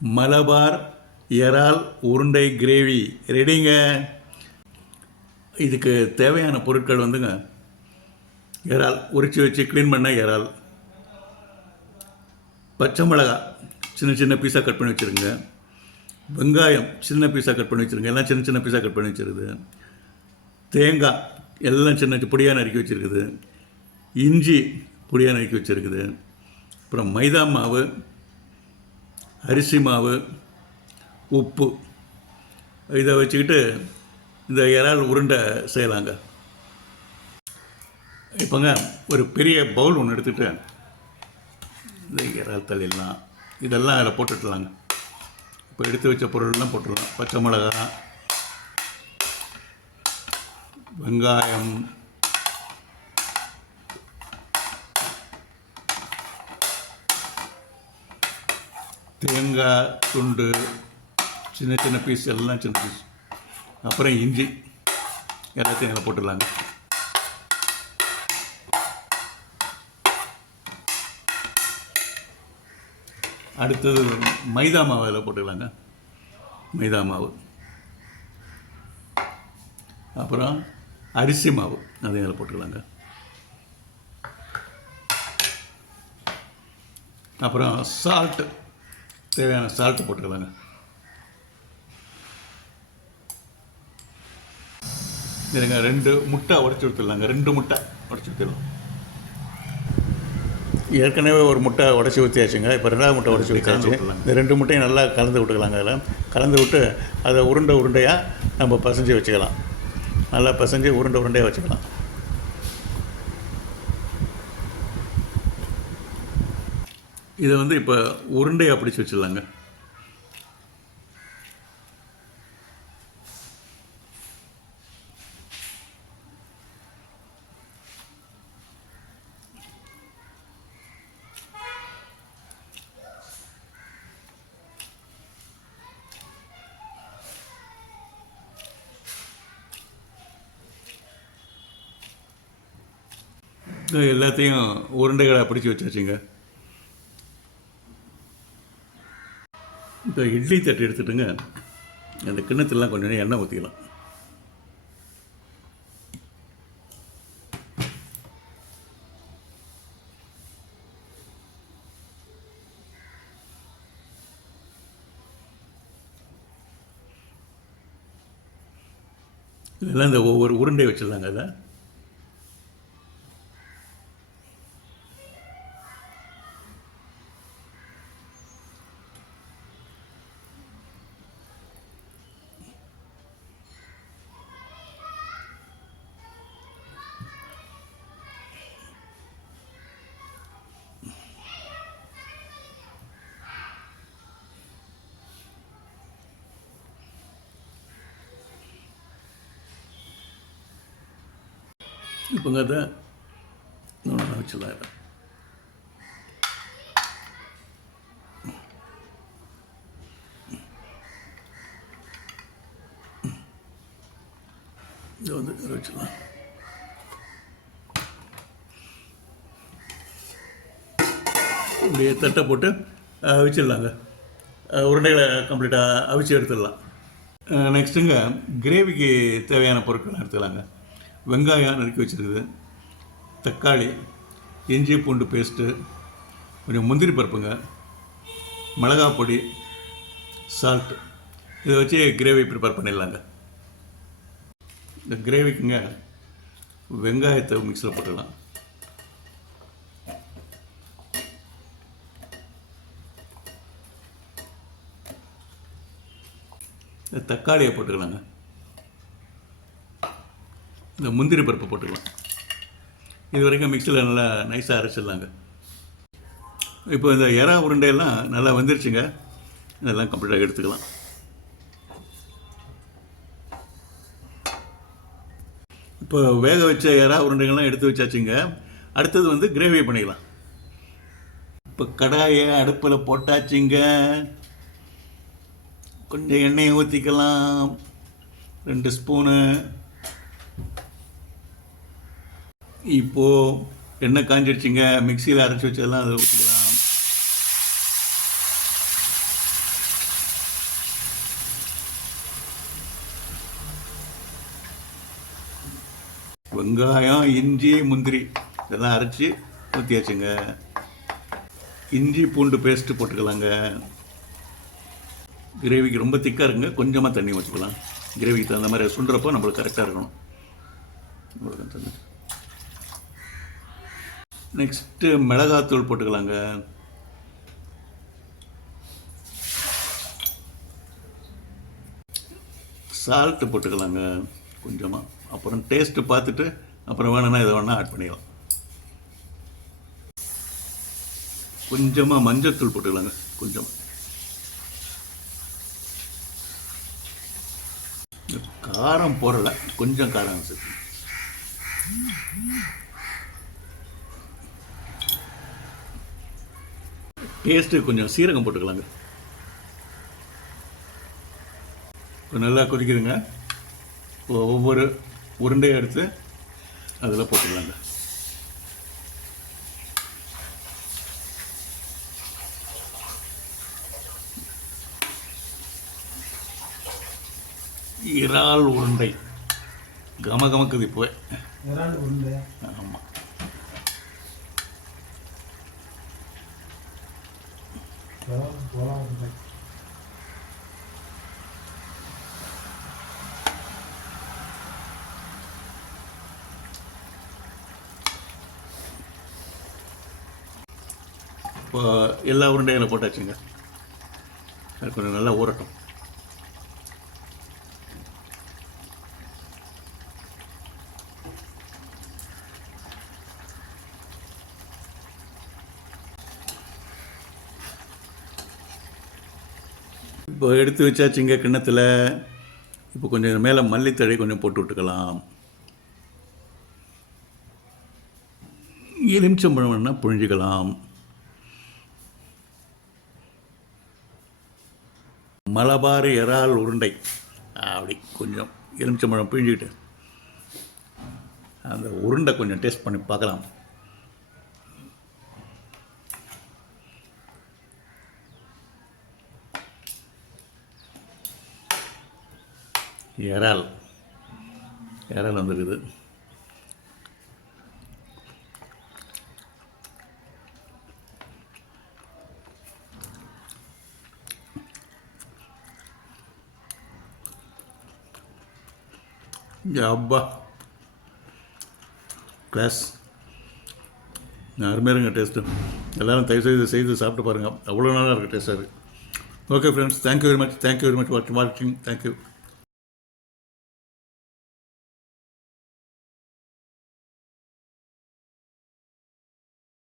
மலபார் இறால் உருண்டை கிரேவி. ரெடிங்க. இதுக்கு தேவையான பொருட்கள் வந்துங்க. இறால் உரிச்சு வச்சு க்ளீன் பண்ண இறால் பச்சை மிளகா சின்ன சின்ன பீஸாக கட் பண்ணி வச்சுருங்க. வெங்காயம் சின்ன பீஸாக கட் பண்ணி வச்சுருங்க. எல்லாம் சின்ன சின்ன பீஸாக கட் பண்ணி வச்சுருக்குது தேங்காய் எல்லாம் சின்ன பொடியாக நறுக்கி வச்சுருக்குது. இஞ்சி பொடியாக நறுக்கி வச்சுருக்குது. அப்புறம் மைதா மாவு அரிசி மாவு உப்பு இதை வச்சுக்கிட்டு இந்த இறால் உருண்டை செய்யலாங்க. இப்போங்க ஒரு பெரிய பவுல் ஒன்று எடுத்துகிட்டு இந்த இறால் தலையெல்லாம் இதெல்லாம் அதில் போட்டுடலாங்க. இப்போ எடுத்து வச்ச பொருள்லாம் போட்டுடலாம். பச்சை மிளகாய் வெங்காயம் தேங்காய் துண்டு சின்ன சின்ன பீஸ் எல்லாம் சின்ன பீஸ் அப்புறம் இஞ்சி. எல்லாத்தையும் இதில் போட்டுடலாங்க. அடுத்தது மைதா மாவு அதில் போட்டுக்கலாங்க. மைதா மாவு. அப்புறம் அரிசி மாவு அதையும் அதில் போட்டுக்கலாங்க. அப்புறம் சால்ட்டு தேவையான சால்ட்டு போட்டுக்கலாங்க. இருங்க ரெண்டு முட்டை உடச்சி ஊற்றிடலாங்க ரெண்டு முட்டை உடச்சி ஊற்றிடலாம் ஏற்கனவே ஒரு முட்டை உடச்சி ஊற்றியாச்சுங்க இப்போ ரெண்டாவது முட்டை உடச்சி ஊற்றியாச்சு இந்த ரெண்டு முட்டையும் நல்லா கலந்து விட்டுக்கலாங்க அதில். கலந்து விட்டு அதை உருண்டை உருண்டையாக நம்ம பசஞ்சு வச்சுக்கலாம். நல்லா பசஞ்சு உருண்டை உருண்டையாக வச்சுக்கலாம். இதை வந்து இப்போ உருண்டையாக பிடிச்சி வச்சிடலாங்க. எல்லாத்தையும் உருண்டைகளை பிடிச்சி வச்சாச்சுங்க. இப்போ இட்லி தட்டு எடுத்துட்டுங்க அந்த கிண்ணத்துலாம் கொஞ்சம் எண்ணெய் ஊற்றிக்கலாம் இதெல்லாம் இந்த ஒவ்வொரு உருண்டை வச்சிடலாங்க அதை. நான் வச்சிடலாம் இதை. இதை வந்து வச்சுக்கலாம் வச்சிடலாம். இப்படியே தட்டை போட்டு அவிச்சிடலாங்க. உருண்டைகளை கம்ப்ளீட்டாக அவிச்சு எடுத்துடலாம். நெக்ஸ்ட்டுங்க கிரேவிக்கு தேவையான பொருட்கள் எடுத்துக்கலாங்க. வெங்காயம் நறுக்கி வச்சுருக்குது. தக்காளி இஞ்சி பூண்டு பேஸ்ட்டு கொஞ்சம் முந்திரி பருப்புங்க மிளகாய் பொடி சால்ட் இதை வச்சு கிரேவி ப்ரிப்பேர் பண்ணிடலாங்க. இந்த கிரேவிக்குங்க வெங்காயத்தை மிக்ஸில் போட்டுக்கலாம். இந்த தக்காளியை போட்டுக்கலாங்க. இந்த முந்திரி பருப்பு போட்டுக்கலாம். இது வரைக்கும் மிக்சியில் நல்லா நைஸாக அரைச்சிடலாங்க. இப்போ இந்த எறா உருண்டையெல்லாம் நல்லா வந்துருச்சுங்க. இதெல்லாம் கம்ப்ளீட்டாக எடுத்துக்கலாம். இப்போ வேக வச்ச எறா உருண்டைகள்லாம் எடுத்து வச்சாச்சுங்க. அடுத்தது வந்து கிரேவி பண்ணிக்கலாம். இப்போ கடாயை அடுப்பில் போட்டாச்சுங்க. கொஞ்சம் எண்ணெயை ஊற்றிக்கலாம் ரெண்டு ஸ்பூனு இப்போது எண்ணெய் காஞ்சிடுச்சிங்க மிக்சியில் அரைச்சி வச்சதெல்லாம் அதை ஊற்றிக்கலாம் வெங்காயம் இஞ்சி முந்திரி இதெல்லாம் அரைச்சி ஊற்றியாச்சுங்க இஞ்சி பூண்டு பேஸ்ட்டு போட்டுக்கலாங்க. கிரேவிக்கு ரொம்ப திக்காக இருக்குங்க கொஞ்சமாக தண்ணி ஊற்றிக்கலாம் கிரேவிக்கு தகுந்த மாதிரி சுண்டுறப்போ நம்மளுக்கு கரெக்டாக இருக்கணும். உங்களுக்கு தந்துட்டு நெக்ஸ்ட்டு மிளகாத்தூள் போட்டுக்கலாங்க. சால்ட்டு போட்டுக்கலாங்க கொஞ்சமாக அப்புறம் டேஸ்ட்டு பார்த்துட்டு அப்புறம் வேணும்னா இதை வேணால் ஆட் பண்ணிக்கலாம். கொஞ்சமாக மஞ்சத்தூள் போட்டுக்கலாங்க கொஞ்சம். காரம் போடலை கொஞ்சம் காரம் சேர்த்து. டேஸ்ட்டு கொஞ்சம் சீரகம் போட்டுக்கலாங்க. இப்போ நல்லா கொதிக்குதுங்க. ஒவ்வொரு உருண்டையை எடுத்து அதில் போட்டுக்கலாங்க. இறால் உருண்டை. கம கமக்குது இப்போ இறால் உருண்டை. ஆமாம் இறால் இறால் உருண்டை இப்போ எல்லா உருண்டைகளை போட்டாச்சுங்க. அது கொஞ்சம் நல்லா ஊறட்டும். இப்போ எடுத்து வச்சாச்சுங்க கிண்ணத்தில் இப்போ கொஞ்சம் மேலே மல்லித்தழை கொஞ்சம் போட்டு விட்டுக்கலாம். எலுமிச்சம்பழம் வேணால் புழிஞ்சிக்கலாம். மலபார் இறால் உருண்டை. அப்படி கொஞ்சம் எலுமிச்சம்பழம் பிழிஞ்சிக்கிட்டு. அந்த உருண்டை கொஞ்சம் டேஸ்ட் பண்ணி பார்க்கலாம். இறால் இறால் வந்துருக்குது. அப்பா. கிளாஸ் அருமையாக இருங்க டேஸ்ட்டு எல்லோரும் தயவு செய்து செய்து சாப்பிட்டு பாருங்கள் அவ்வளோ நல்லா இருக்குது டேஸ்ட்டாக இருக்குது okay friends thank you very much thank you very much வாட்சிங் வாட்சிங் தேங்க்யூ